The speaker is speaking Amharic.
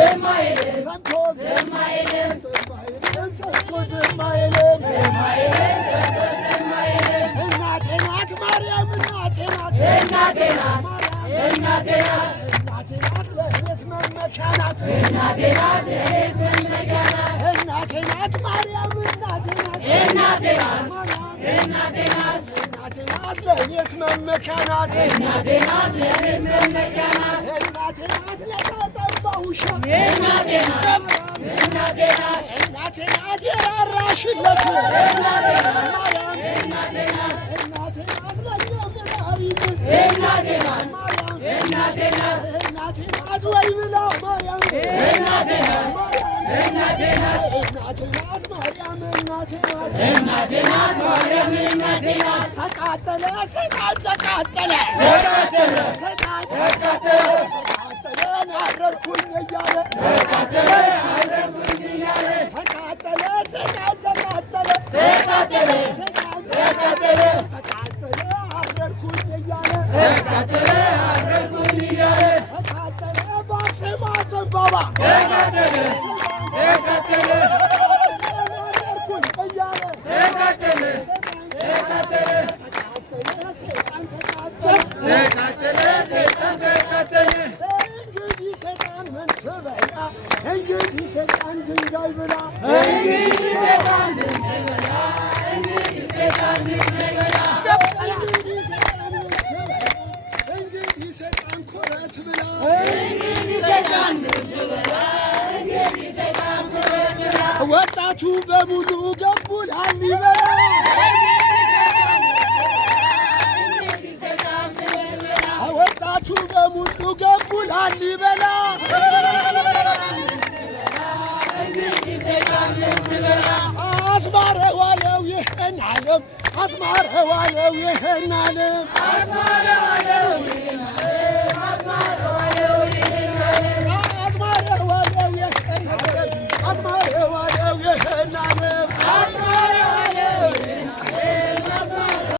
Zemaile እናቴ ናት እናቴ ናት ለእኔስ መመኪያ ናት እናቴ ናት ለእኔስ መመኪያ ናት እናቴ ናት ማርያም እናቴ ናት እናቴ ናት እናቴ ናት እናቴ ናት ለእኔስ መመኪያ ናት እናቴ ናት ለእኔስ መመኪያ ናት እናቴ ናት ለተጠባው ውሻ እናቴ ናት እናቴ ናት እናቴ ናት የራራሽለት እናቴ ናት ማርያም እናቴ ናት እናቴ ናት ለእኛ ምራሪት እናቴ ናት ማርያም እናቴ ናት እናቴ ናት ወይ ብላ ማርያም እናቴ ናት እናቴ ናት እናቴ ናት ማርያም እናቴ ናት እናቴ ናት ማርያም እናቴ ናት ተቃጠለ ሰይጣን ተቃጠለ ተቃጠለ ሰይጣን ተቃጠለ ተቃጠለ አረርኩኝ እያለ ተቃጠለ አረርኩኝ እያለ ተቃጠለ ሰይጣን ተቃጠለ ተቃጠለ ሰይጣን ተቃጠለ ተቃጠለ አረርኩኝ እያለ ተቃጠለ አረርኩኝ እያለ ተቃጠለ ባሰማ ዘንባባ ተቃጠለ ተቃጠለ አረርኩኝ እያለ ተቃጠለ ተቃጠለ ተቃጠለ ሰይጣን ተቃጠለ ተቃጠለ ሰይጣን ተቃጠለ እንግዲህ ሰይጣን ምን ትበላ እንግዲህ ሰይጣን ድንጋይ ብላ እንግዲህ ሰይጣን ድንጋይ ብላ እንግዲህ ሰይጣን ድንጋይ ብላ እንግዲህ ሰይጣን ምን ትበላ እንግዲህ ሰይጣን ኮረት ብላ እንግዲህ ሰይጣን ምን ትበላ እንግዲህ ሰይጣን ኮረት ብላ ወጣቱ በሙሉ ገቡ ላሊበላ ወጣቱ በሙሉ ገቡ ላሊበላ አስማረዋለው ይህን ዓለም አስማረዋለው ይህን ዓለም